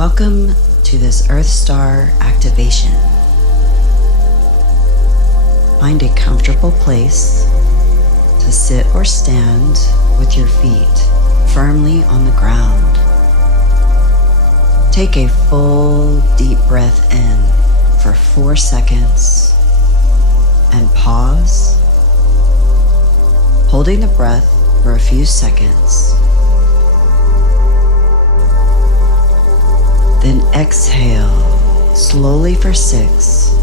Welcome to this Earth Star activation. Find a comfortable place to sit or stand with your feet firmly on the ground. Take a full deep breath in for 4 seconds and pause, holding the breath for a few seconds. Then exhale slowly for 6,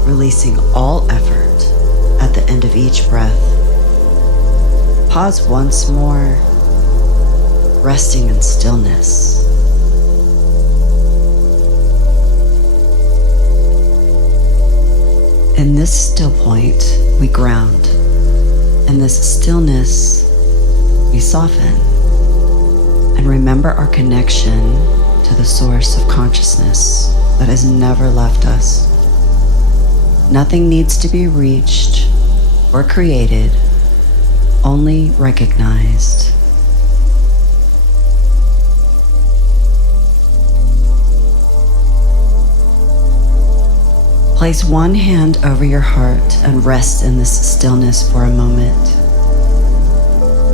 releasing all effort at the end of each breath. Pause once more, resting in stillness. In this still point, we ground. In this stillness, we soften and remember our connection to the source of consciousness that has never left us. Nothing needs to be reached or created, only recognized. Place one hand over your heart and rest in this stillness for a moment,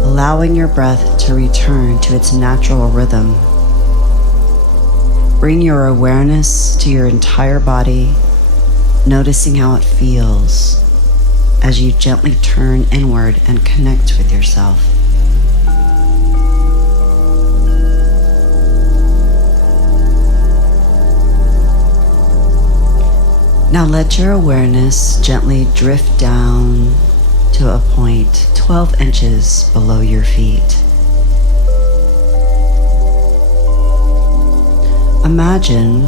allowing your breath to return to its natural rhythm. Bring your awareness to your entire body, noticing how it feels as you gently turn inward and connect with yourself. Now let your awareness gently drift down to a point 12 inches below your feet. Imagine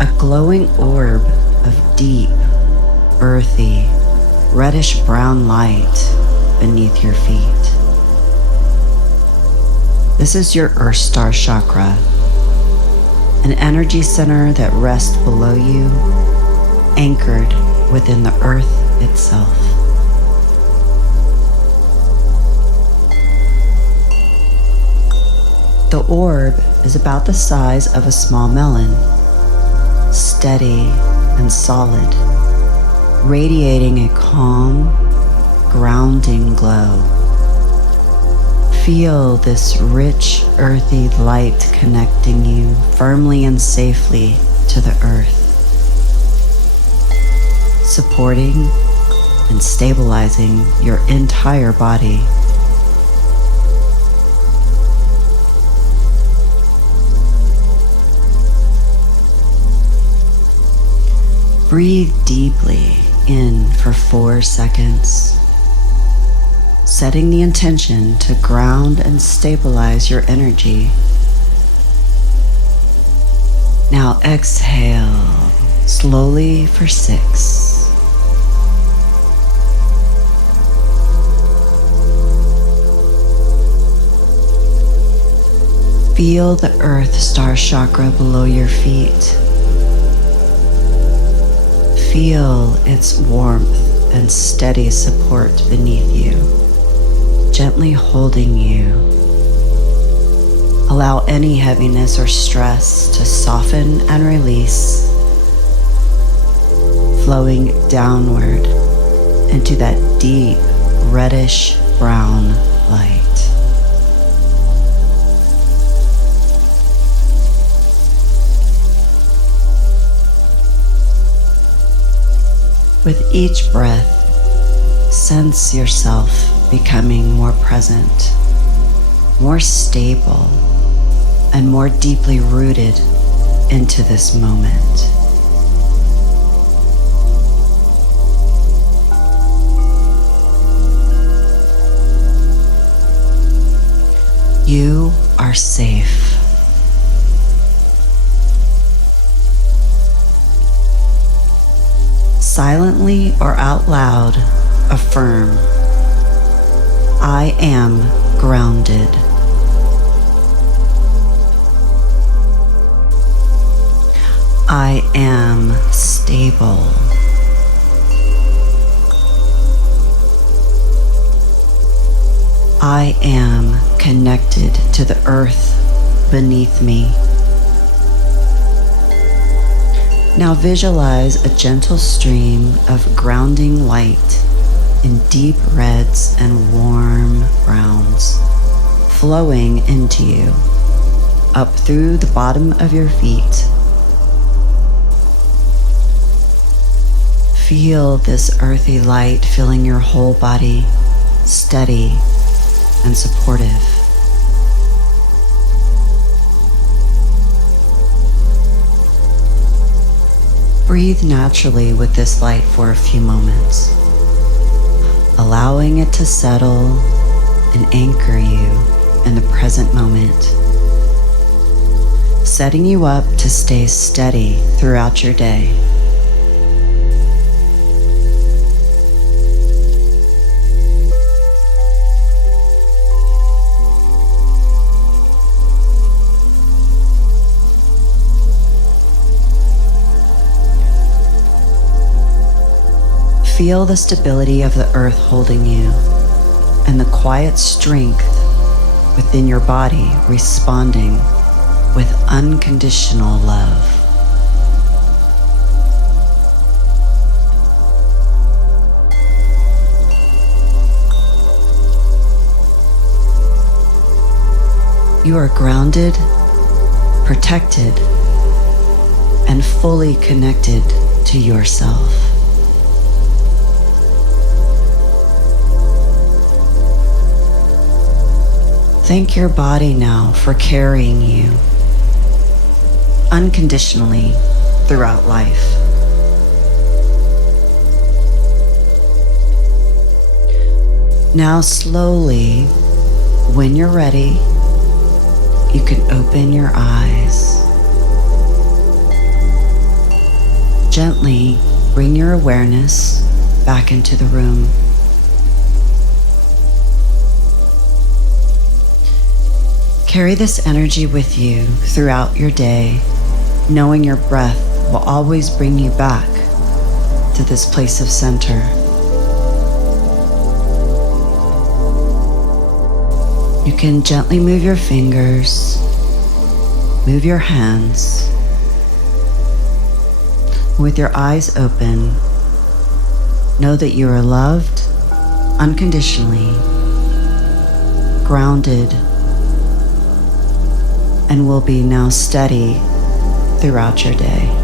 a glowing orb of deep, earthy, reddish-brown light beneath your feet. This is your Earth Star Chakra, an energy center that rests below you, anchored within the earth itself. The orb is about the size of a small melon, steady and solid, radiating a calm, grounding glow. Feel this rich, earthy light connecting you firmly and safely to the earth, supporting and stabilizing your entire body. Breathe deeply in for 4 seconds, setting the intention to ground and stabilize your energy. Now exhale slowly for 6. Feel the Earth Star Chakra below your feet. Feel its warmth and steady support beneath you, gently holding you. Allow any heaviness or stress to soften and release, flowing downward into that deep reddish-brown light. With each breath, sense yourself becoming more present, more stable, and more deeply rooted into this moment. You are safe. Silently or out loud, affirm, I am grounded. I am stable. I am connected to the earth beneath me. Now visualize a gentle stream of grounding light in deep reds and warm browns flowing into you, up through the bottom of your feet. Feel this earthy light filling your whole body, steady and supportive. Breathe naturally with this light for a few moments, allowing it to settle and anchor you in the present moment, setting you up to stay steady throughout your day. Feel the stability of the earth holding you and the quiet strength within your body responding with unconditional love. You are grounded, protected, and fully connected to yourself. Thank your body now for carrying you unconditionally throughout life. Now slowly, when you're ready, you can open your eyes. Gently bring your awareness back into the room. Carry this energy with you throughout your day, knowing your breath will always bring you back to this place of center. You can gently move your fingers, move your hands. With your eyes open, know that you are loved unconditionally, grounded, and will be now steady throughout your day.